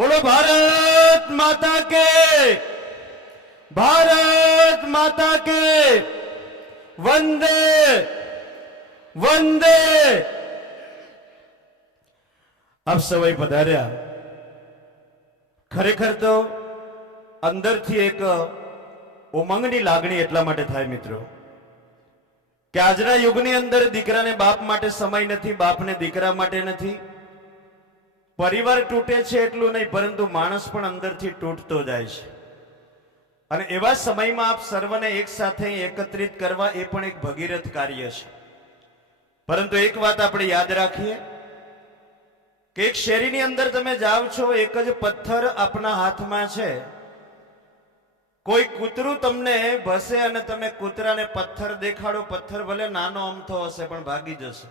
बोलो भारत माता के, भारत माता के वंदे वंदे। आप सवाई पधार्या। खरेखर तो अंदरथी एक उमंगनी लागणी एटला माटे थाय मित्रों कि आजना युगनी अंदर दीकराने बाप माटे समय नथी, बापने दीकरा माटे नथी। परिवार तूटे छे एटलुं नहीं, परंतु माणस पण अंदरथी तूटतो जाय छे। अने एवा समयमां आप सर्वने एक साथे एकत्रित करवा ए पण एक भगीरथ कार्य छे। परंतु एक बात आपणे याद राखीए कि एक शेरीनी अंदर तमे जाओ छो, एक ज पत्थर आपना हाथमां छे, कोई कूतरू तमने भसे अने तमे कूतराने पत्थर देखाडो, पत्थर भले नानो अमथो हशे पण भागी जशे।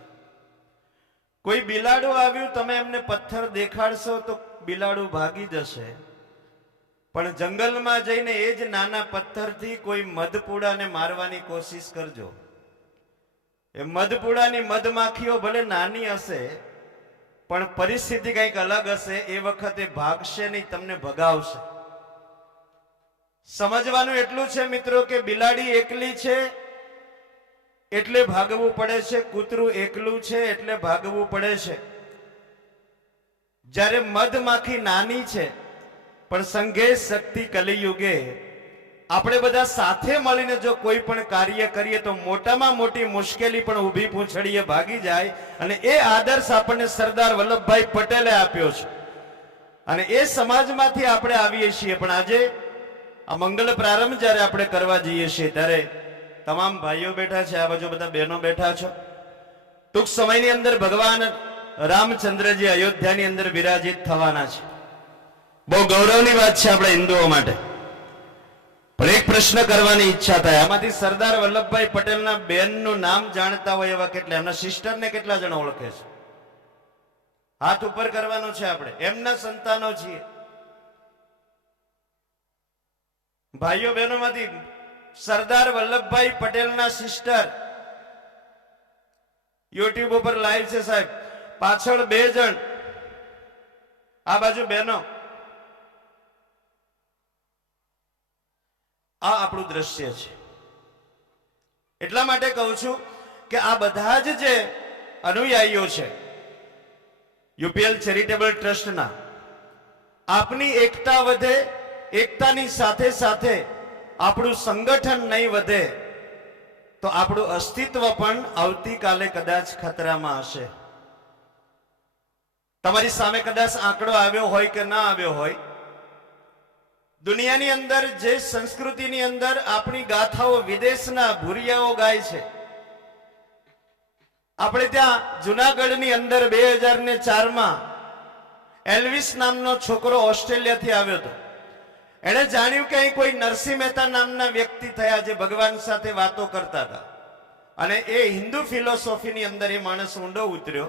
कोई बिलाडू आव्युं, तमे एमने पत्थर देखाडशो तो बिलाडू भागी जशे, पण जंगलमां जईने ए ज नाना पत्थरथी कोई मधपुडाने मारवानी कोशिश करजो। ए मधपुडानी मधमाखीओ भले नानी हशे पण परिस्थिति कंईक अलग हशे, ए वखते भागशे नहीं, तमने भगावशे। समझवानुं एटलुं छे मित्रों के बिलाड़ी एकली छे एटले भागवू पड़े छे, कूतरू एकलू छे एटले भागवू पड़े छे। ज्यारे मधमाखी नानी छे पण संघे शक्ति कलियुगे आपणे बधा साथे मळीने जो कोई पण कार्य करीए तो मोटामां मोटी मुश्केली पण ऊभी पूंछड़ीए भागी जाय। अने ए आदर्श आपणे सरदार वल्लभभाई पटेले आप्यो छे अने ए समाजमांथी आपणे आवीए छीए। पण आजे आ मंगल प्रारंभ ज्यारे आपणे करवा जईए छीए त्यारे तमाम भाईओ बैठा छे, आ बाजू बधा बहनों बैठा छो। टूंक समयनी अंदर भगवान रामचंद्रजी अयोध्यानी अंदर विराजित थवाना छे। बहु गौरवनी वात छे आपणे हिंदुओ माटे। पण एक प्रश्न करवानी इच्छा थाय, आमांथी सरदार वल्लभभाई पटेलना बेननुं नाम जाणता होय एवा કેટલા, एमना सिस्टरने કેટલા જણ ઓળખે છે? हाथ ऊपर करवानो छे। आपणे एमना संतानो छीए। भाईओ बहनों मांथी सरदार वल्लभभाई पटेलना सिस्टर यूट्यूब पर लाइव छे साहेब, पाछळ 2 जण, आ बाजू बहनों। आ आपणुं दृश्य छे। એટલા માટે કહું છું કે આ બધા જ જે અનુયાયીઓ છે યુપીએલ ચેરિટેબલ ટ્રસ્ટના, આપની એકતા વધે, એકતાની સાથે સાથે આપણું સંગઠન નહીં વધે તો આપણું અસ્તિત્વ પણ આવતીકાલે કદાચ ખતરામાં હશે। તમારી સામે કદાચ આંકડો આવ્યો હોય કે ના આવ્યો હોય, દુનિયાની અંદર જે સંસ્કૃતિની અંદર આપણી ગાથાઓ વિદેશના ભૂરિયાઓ ગાય છે, આપણે ત્યાં જુનાગઢની અંદર 2004માં એલ્વિસ નામનો છોકરો ઓસ્ટ્રેલિયાથી આવ્યો હતો। એણે જાણ્યું કે અહીં કોઈ નરસિંહ મહેતા નામના વ્યક્તિ થયા જે ભગવાન સાથે વાતો કરતા હતા અને એ હિન્દુ ફિલોસોફીની અંદર એ માણસ ઊંડો ઉતર્યો।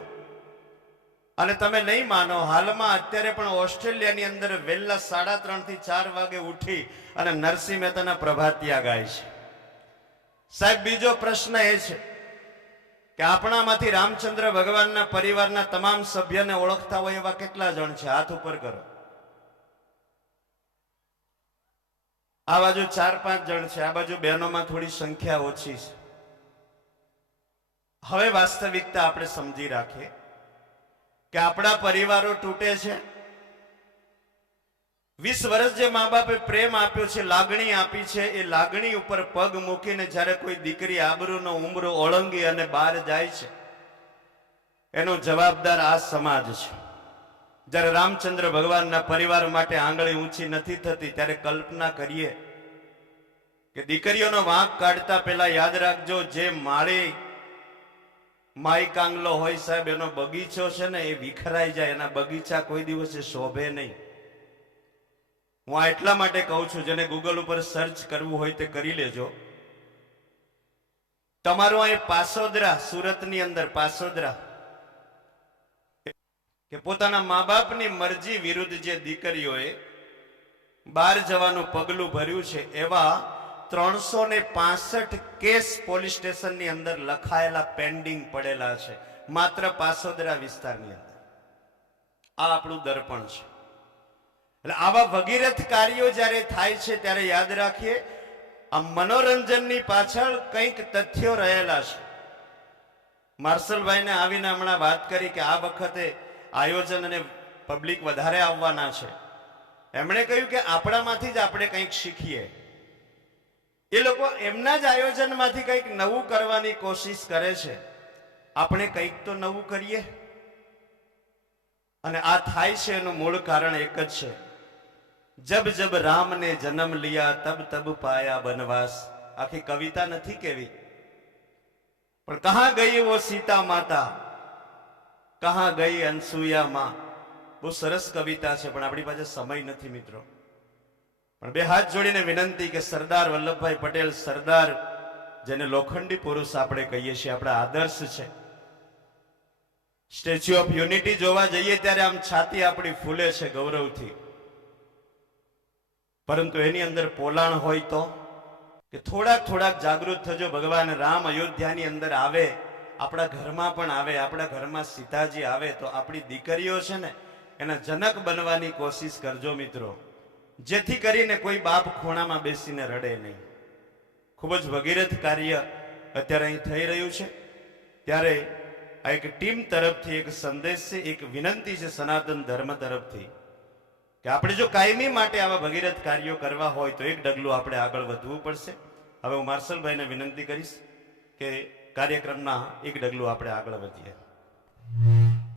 અને તમે નહીં માનો, હાલમાં અત્યારે પણ ઓસ્ટ્રેલિયાની અંદર વહેલા 3:30 થી 4 વાગે ઉઠી અને નરસિંહ મહેતાના પ્રભાતિયા ગાય છે। સાહેબ, બીજો પ્રશ્ન એ છે કે આપણામાંથી રામચંદ્ર ભગવાનના પરિવારના તમામ સભ્યને ઓળખતા હોય એવા કેટલા જણ છે? હાથ ઉપર કરો। આ બાજુ 4-5 જણ છે, આ બાજુ બહેનોમાં થોડી સંખ્યા ઓછી છે। હવે વાસ્તવિકતા આપણે સમજી રાખીએ કે આપણા પરિવારો તૂટે છે। 20 વર્ષ જે મા બાપે પ્રેમ આપ્યો છે, લાગણી આપી છે, એ લાગણી ઉપર પગ મૂકીને જ્યારે કોઈ દીકરી આબરૂનો ઉમરો ઓળંગી અને બહાર જાય છે, એનો જવાબદાર આ સમાજ છે। જ્યારે રામચંદ્ર ભગવાનના પરિવાર માટે આંગળી ઊંચી નથી થતી ત્યારે કલ્પના કરીએ કે દીકરીઓનો વાંક કાઢતા પહેલા યાદ રાખજો, જે માળી માઈ કાંગલો હોય સાહેબ, એનો બગીચો છે ને એ વિખરાઈ જાય, એના બગીચા કોઈ દિવસે શોભે નહીં। હું આ એટલા માટે કહું છું, જેને ગૂગલ ઉપર સર્ચ કરવું હોય તે કરી લેજો। તમારું અહીં પાસોદરા, સુરતની અંદર પાસોદરા, કે પોતાના મા બાપની મરજી વિરુદ્ધ જે દીકરીઓએ બહાર જવાનું પગલું ભર્યું છે, એવા 365 કેસ પોલીસ સ્ટેશનની અંદર લખાયેલા પેન્ડિંગ પડેલા છે, માત્ર પાસોદરા વિસ્તારની અંદર। આ આપણું દર્પણ છે। એટલે આવા ભગીરથ કાર્યો જ્યારે થાય છે ત્યારે યાદ રાખીએ આ મનોરંજનની પાછળ કંઈક તથ્યો રહેલા છે. માર્શલભાઈને આવીને હમણાં વાત કરી કે આ વખતે આયોજન અને પબ્લિક વધારે આવવાના છે. એમણે કહ્યું કે આપણામાંથી જ આપણે કંઈક શીખીએ. એ લોકો એમના જ આયોજનમાંથી કંઈક નવું કરવાની કોશિશ કરે છે. આપણે કંઈક તો નવું કરીએ. અને આ થાય છે એનું મૂળ કારણ એક જ છે. જબ જબ રામ ને જન્મ લિયા તબ તબ પાયા વનવાસ. આખી કવિતા નથી કેવી, પણ કહા ગઈ વો સીતા માતા, કહા ગઈ અનસુયા માં. બહુ સરસ કવિતા છે, પણ આપણી પાસે સમય નથી મિત્રો. પણ બે હાથ જોડીને વિનંતી કે સરદાર વલ્લભભાઈ પટેલ, સરદાર જેને લોખંડી પુરુષ આપણે કહીએ છીએ, આપણા આદર્શ છે. સ્ટેચ્યુ ઓફ યુનિટી જોવા જઈએ ત્યારે આમ છાતી આપણી ફૂલે છે ગૌરવથી. પરંતુ એની અંદર પોલાણ હોય તો કે થોડાક જાગૃત થજો. ભગવાન રામ અયોધ્યાની અંદર આવે, આપણા ઘરમાં પણ આવે, આપણા ઘરમાં સીતાજી આવે તો આપણી દીકરીઓ છે ને એના જનક બનવાની કોશિશ કરજો મિત્રો, જેથી કરીને કોઈ બાપ ખૂણામાં બેસીને રડે નહીં. ખૂબ જ ભગીરથ કાર્ય અત્યારે અહીં થઈ રહ્યું છે. ત્યારે આ એક ટીમ તરફથી એક સંદેશ છે, એક વિનંતી છે સનાતન ધર્મ તરફથી કે આપણે જો કાયમી માટે આવા ભગીરથ કાર્યો કરવા હોય તો એક ડગલું આપણે આગળ વધવું પડશે. હવે હું માર્શલભાઈને વિનંતી કરીશ કે કાર્યક્રમના એક ડગલું આપણે આગળ વધીએ.